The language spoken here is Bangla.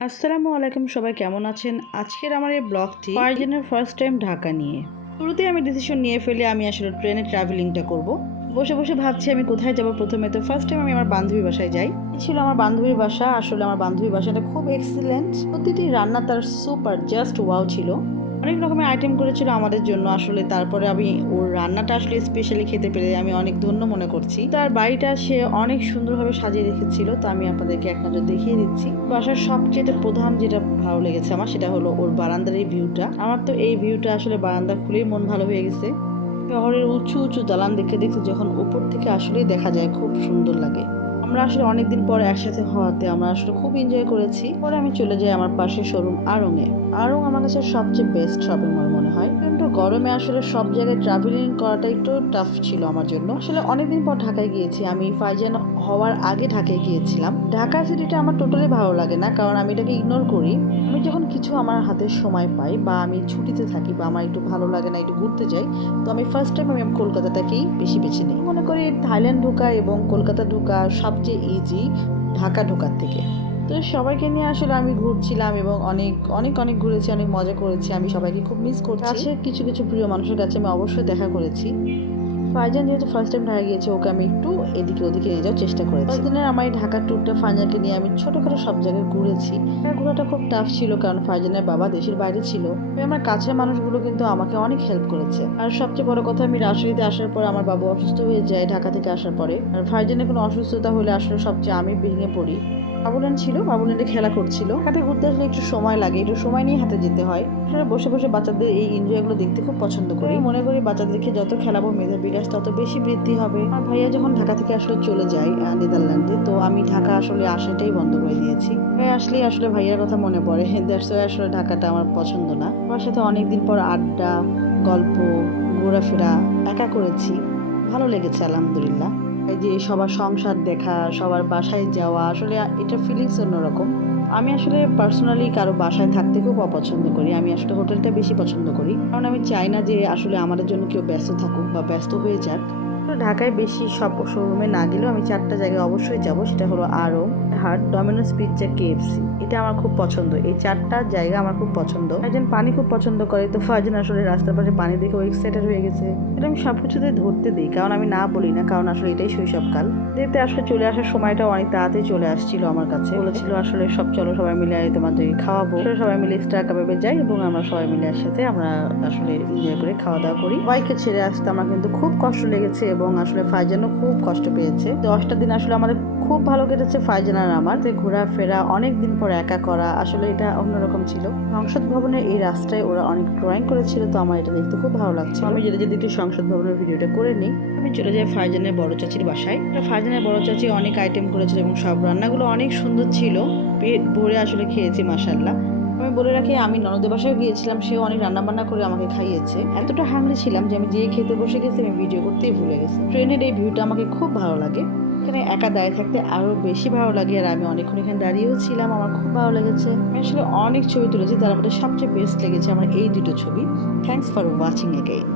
আসসালামু আলাইকুম, সবাই কেমন আছেন? আজকের আমার এই ব্লগটি ফারজানের ফার্স্ট টাইম ঢাকা নিয়ে। শুরুতেই আমি ডিসিশন নিয়ে ফেলি আমি আসলে ট্রেনে ট্রাভেলিংটা করব। বসে বসে ভাবছি আমি কোথায় যাব। প্রথমে তো ফার্স্ট টাইম আমি আমার বান্ধবীর বাসায় যাই। এই ছিল আমার বান্ধবীর বাসা। আসলে আমার বান্ধবীর বাসাটা খুব এক্সিলেন্ট, প্রতিটি রান্না তার সুপার, জাস্ট ওয়াও ছিল। অনেক রকমের আইটেম করেছিল আমাদের জন্য। আসলে তারপরে আমি ওর রান্নাটা আসলে স্পেশালি খেতে পেরে আমি অনেক ধন্য মনে করছি। তার বাড়িটা সে অনেক সুন্দরভাবে সাজিয়ে রেখেছিল, তো আমি আপনাদেরকে এক নজর দেখিয়ে দিচ্ছি। বাসার সবচেয়ে প্রধান যেটা ভালো লেগেছে আমার, সেটা হলো ওর বারান্দার এই ভিউটা। আমার তো এই ভিউটা আসলে বারান্দা খুলেই মন ভালো হয়ে গেছে। শহরের উঁচু উঁচু দালান দেখতে দেখতে যখন উপর থেকে আসলেই দেখা যায়, খুব সুন্দর লাগে। আমরা আসলে অনেকদিন পর একসাথে হওয়াতে আমরা আসলে খুব এনজয় করেছি। পরে আমি চলে যাই আমার পাশের শোরুম আড়ং-এ। আড়ং আমার কাছে সবচেয়ে বেস্ট শপিং মল মনে হয়, কিন্তু গরমে আসলে সব জায়গায় ট্রাভেলিং করাটা একটু টাফ ছিল আমার জন্য। আসলে অনেকদিন পর ঢাকায় গিয়েছি আমি। ফারজান হওয়ার আগে ঢাকায় গিয়েছিলাম। ঢাকা সিটিটা আমার টোটালি ভালো লাগে না, কারণ আমি এটাকে ইগনোর করি। আমি যখন কিছু আমার হাতে সময় পাই বা আমি ছুটিতে থাকি বা আমার একটু ভালো লাগে না, একটু ঘুরতে যাই, তো আমি ফার্স্ট টাইম আমি কলকাতাটাকেই বেশি বেছে নিই। মনে করি থাইল্যান্ড ঢোকা এবং কলকাতা ঢোকা সবচেয়ে ইজি ঢাকা ঢোকার থেকে। তো সবাইকে নিয়ে আসলে আমি ঘুরছিলাম এবং অনেক অনেক অনেক ঘুরেছি, অনেক মজা করেছি। আমি সবাইকে খুব মিস করছি। কিছু কিছু প্রিয় মানুষের কাছে আমি অবশ্যই দেখা করেছি। ফারজান যেহেতু ফার্স্ট টাইম ঢাকা গিয়েছে, ওকে আমি একটু এদিকে ওদিকে নিয়ে যাওয়ার চেষ্টা করেছি। ফার্স্ট দিনের আমার এই ঢাকার ট্যুরটা ফারজানকে নিয়ে আমি ছোটখাটো সব জায়গায় ঘুরেছি। ঘোরাটা খুব টাফ ছিল, কারণ ফারজানের বাবা দেশের বাইরে ছিল। আমার কাছের মানুষগুলো কিন্তু আমাকে অনেক হেল্প করেছে। আর সবচেয়ে বড় কথা, আমি রাজশাহীতে আসার পর আমার বাবা অসুস্থ হয়ে যায় ঢাকা থেকে আসার পরে। আর ফারজানের কোনো অসুস্থতা হলে আসলে সবচেয়ে আমি ভেঙে পড়ি। বাবুলান ছিল, বাবুলানটা খেলা করছিল। হাতে ঘুরতে আসলে একটু সময় লাগে, একটু সময় নিয়ে হাতে যেতে হয়। আসলে বসে বসে বাচ্চাদের এই এনজয়গুলো দেখতে খুব পছন্দ করি। মনে করি বাচ্চাদেরকে যত খেলাবো, মেধা বিকাশ তত বেশি বৃদ্ধি হবে। আর ভাইয়া যখন ঢাকা থেকে আসলে চলে যায় নেদারল্যান্ডে, তো আমি ঢাকা আসলে আসাটাই বন্ধ করে দিয়েছি। আসলেই আসলে ভাইয়ার কথা মনে পড়ে। দ্যাটস ওয়াই আসলে ঢাকাটা আমার পছন্দ না। আমার সাথে অনেকদিন পর আড্ডা, গল্প, ঘোরাফেরা একা করেছি, ভালো লেগেছে আলহামদুলিল্লাহ। এই যে সবার সংসার দেখা, সবার বাসায় যাওয়া, আসলে এটা ফিলিংস অন্যরকম। আমি আসলে পার্সোনালি কারো বাসায় থাকতে খুব অপছন্দ করি। আমি আসলে হোটেলটা বেশি পছন্দ করি, কারণ আমি চাই না যে আসলে আমাদের জন্য কেউ ব্যস্ত থাকুক বা ব্যস্ত হয়ে যাক। ঢাকায় বেশি সব শোরুমে না গেলেও আমি 4টা জায়গায় অবশ্যই যাব। সেটা হলো আড়ং, হাট, ডমিনোস পিৎজা, কেএফসি। এটা আমার খুব পছন্দ। এই 4টা জায়গা আমার খুব পছন্দ। একজন পানি খুব পছন্দ করে, তো ফারজান আসলে রাস্তার পাশে পানি দেখে এক্সাইটেড হয়ে গেছে। এটা আমি সবকিছুতে ধরতে দিই, কারণ আমি না বলি না, কারণ আসলে এটাই শৈশবকাল। দেখতে আসলে চলে আসার সময়টা অনেক তাড়াতাড়ি চলে আসছিল আমার কাছে। বলেছিল আসলে সব চলো সবাই মিলে তোমাদেরকে খাওয়াবো। সবাই মিলে স্টার কাবাবে যাই এবং আমরা সবাই মিলে একসাথে আমরা আসলে এনজয় করে খাওয়া দাওয়া করি। বাইকে ছেড়ে আসতে আমার কিন্তু খুব কষ্ট লেগেছে এবং আসলে ফারজানও খুব কষ্ট পেয়েছে। 10টা দিন আসলে আমাদের খুব ভালো কেটেছে ফারজান আর আমার। ঘোরাফেরা, অনেক দিন পর একা করা, আসলে এটা অন্যরকম ছিল। সংসদ ভবনের এই রাস্তায় ওরা অনেক ড্রয়িং করেছিল, তো আমার এটা দেখতে খুব ভালো লাগছে। আমি যেতে যেতে একটু সংসদ ভবনের ভিডিওটা করে নিই। আমি চলে যাই ফারজানের বড় চাচির বাসায়। ফারজানের বড় চাচি অনেক আইটেম করেছিল এবং সব রান্নাগুলো অনেক সুন্দর ছিল। পেট ভরে আসলে খেয়েছি মাশাআল্লাহ। আমি বলে রাখি, আমি ননদের বাসায় গিয়েছিলাম, সেও অনেক রান্না বান্না করে আমাকে খাইয়েছে। এতটা হাংরি ছিলাম যে আমি যেয়ে খেতে বসে গেছি, আমি ভিডিও করতেই ভুলে গেছি। ট্রেনের এই ভিউটা আমাকে খুব ভালো লাগে। এখানে একা দাঁড়িয়ে থাকতে আরো বেশি ভালো লাগে, আর আমি অনেকক্ষণ এখানে দাঁড়িয়েও ছিলাম, আমার খুব ভালো লেগেছে। আমি আসলে অনেক ছবি তুলেছি, তার মধ্যে সবচেয়ে বেস্ট লেগেছে আমার এই দুটো ছবি। Thanks for watching again.